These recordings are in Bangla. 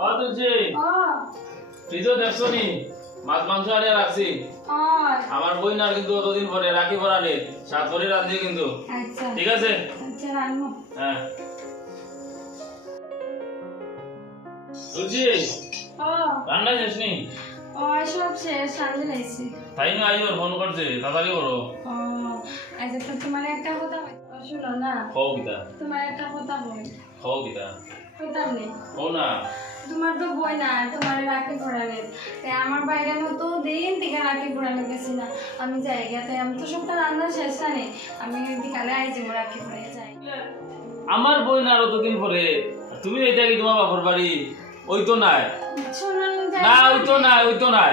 তুলছি ফ্রিজও দেখছো নি মাছ মাংস আনিয়ে রাখছি আমার বই না কিন্তু অতদিন পরে রাখি পরালে সাত করে রাঁধছি কিন্তু ঠিক আছে হ্যাঁ তুলছি রান্না শেষ নি সব শেষ রাঁধে লাইছি তাই না আইবার ফোন করছে তাড়াতাড়ি করো আচ্ছা তো তোমার একটা কথা শুনো না হও কিতা তোমার একটা কথা বল হও কিতা কইতাম নি হও না তোমার তো বই না তোমার রাখি পড়ালে তাই আমার বাইরে মতো দিন থেকে রাখি পড়ালে গেছি না আমি যাই তাই আমি তো সবটা রান্না শেষ জানি আমি বিকালে আই যাবো রাখি পড়াই যাই আমার বই না আর অতদিন পরে তুমি এটা কি তোমার বাপর বাড়ি ওই তো নাই না ওই তো নাই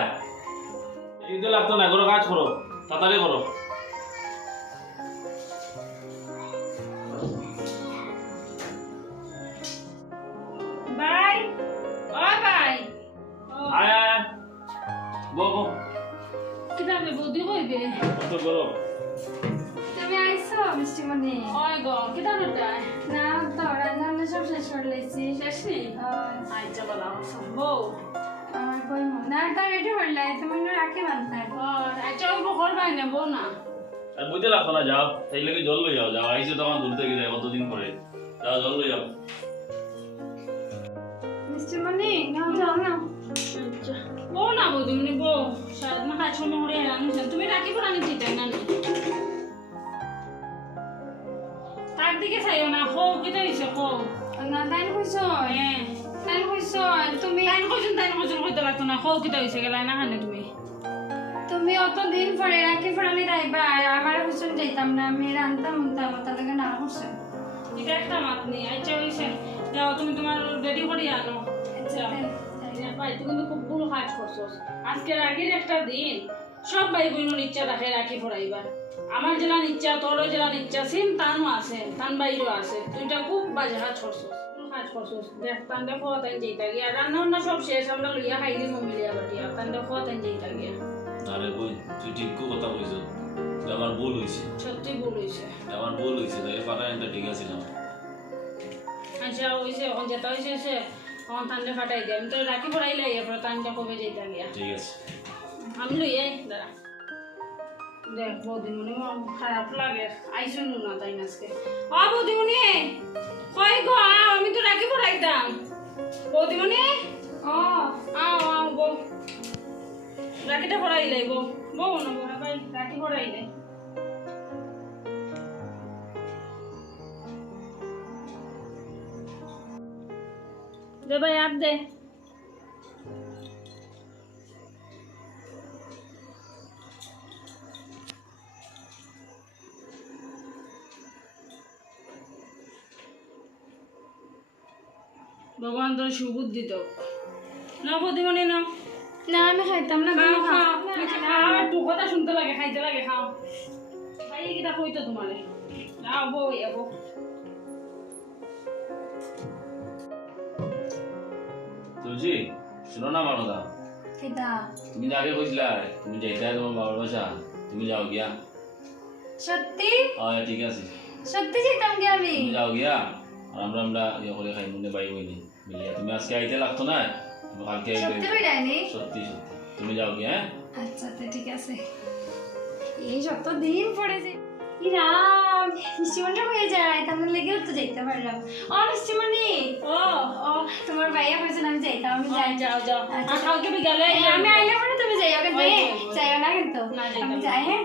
এই তো লাগতো না করো কাজ করো তাড়াতাড়ি করো বাই ও বাই আয় আয় বো কিভাবে বৌদি হইবে কত করো তুমি আইছো মিষ্টি মনি ওই গো কিভাবে তাই না তো রান্না সব শেষ করে লাইছি শেষ নি আচ্ছা বলা বউ আমার কই না তা রেডি হইলাই তুমি না রাখি বানতে আচ্ছা ওই বকর বাই না বউ না আর বুঝতে লাগতো না যাও সেই লাগে জল লই যাও আইসো তখন দূর থেকে যায় কতদিন পরে যাও জল লই যাও মিষ্টি মনি নাও যাও না বউ না বৌদি মনি বউ সারা না কাজ সময় হরে রান্না তুমি রাখি পুরানি দিতে না তার দিকে চাইও না হো কিটা হইছে হো না তাইন কইছো তাইন কইছো তুমি তাইন কইছো কইতে লাগতো না হো কিটা হইছে গেলাই না খানে তুমি অত দিন পরে রাখি ফরানি রাইবা আমার হুসেন যাইতাম না আমি রান্তাম উনতাম তাহলে না হুসেন এটা একটা মাত নেই আচ্ছা হইছে যাও তুমি তোমার রেডি করি আনো আচ্ছা ভাই তুমি কিন্তু খুব ভুল কাজ করছো আজকে রাখির একটা দিন সব ভাই বোনের ইচ্ছা রাখে রাখি ফরাইবা আমার জেলা ইচ্ছা তোর জেলা ইচ্ছা সিম তানও আছে তান বাইরও আছে তুইটা খুব বাজে কাজ করছো দেখ তান দেখো তাই যেটা গিয়া রান্না বান্না সব শেষ আমরা লইয়া খাই দিই মিলিয়া বাটিয়া তান দেখো তাই যেটা গিয়া আরে বই তুই ঠিক কথা কইছো আমার ভুল হইছে সত্যি ভুল হইছে আমার ভুল হইছে তাই পাটাইনটা ঠিক আছে না আচ্ছা হইছে এখন যেটা হইছে সে এখন তানটা ফাটাই দিই আমি তো রাখি পড়াইলাই এরপর তানটা কবে যেটা গিয়া ঠিক আছে আমি লইয়াই দাঁড়া দেখ বৌদিমণি খারাপ লাগে আইসুন না তাই আজকে বৌদিমণি কই গো আমি তো রাখি পড়াইতাম বৌদিমণি আও বৌ রাখিটা পড়াইলাই বৌ না বড় ভাই রাখি পড়াইলাই দে ভাই আপ দে ভগবান তোর সুবুদ্ধি তো না বৌদিমণি না না আমি খাইতাম না খাও একটু কথা শুনতে লাগে খাইতে লাগে খাও ভাই কিটা কইতো তোমারে যাও বউ এবো তুলছি শুনো না আমার কথা কিটা তুমি আগে কইছিলা তুমি যাইতা তোমার বাবার বাসা তুমি যাও গিয়া সত্যি ঠিক আছে সত্যি যেতাম কি আমি তুমি যাও গিয়া আর আমরা ইয়ে করে খাই মনে বাই বইনি মিলিয়া তুমি আজকে আইতে লাগতো না তুমি কালকে আইলে সত্যি কইরাইনি সত্যি তুমি যাও গিয়া আচ্ছা তো ঠিক আছে এই যত দিন পড়েছে রাম মিষ্টিমণি হয়ে যায় তাহলে লেগেও তো যাইতে পারলাম মিষ্টিমণি তোমার ভাইয়া বলছেন আমি যাইতাম আমি যাই যাও কালকে বিকালে আমি আইলে পরে তুমি যাই ওকে যাইও না কিন্তু আমি যাই হ্যাঁ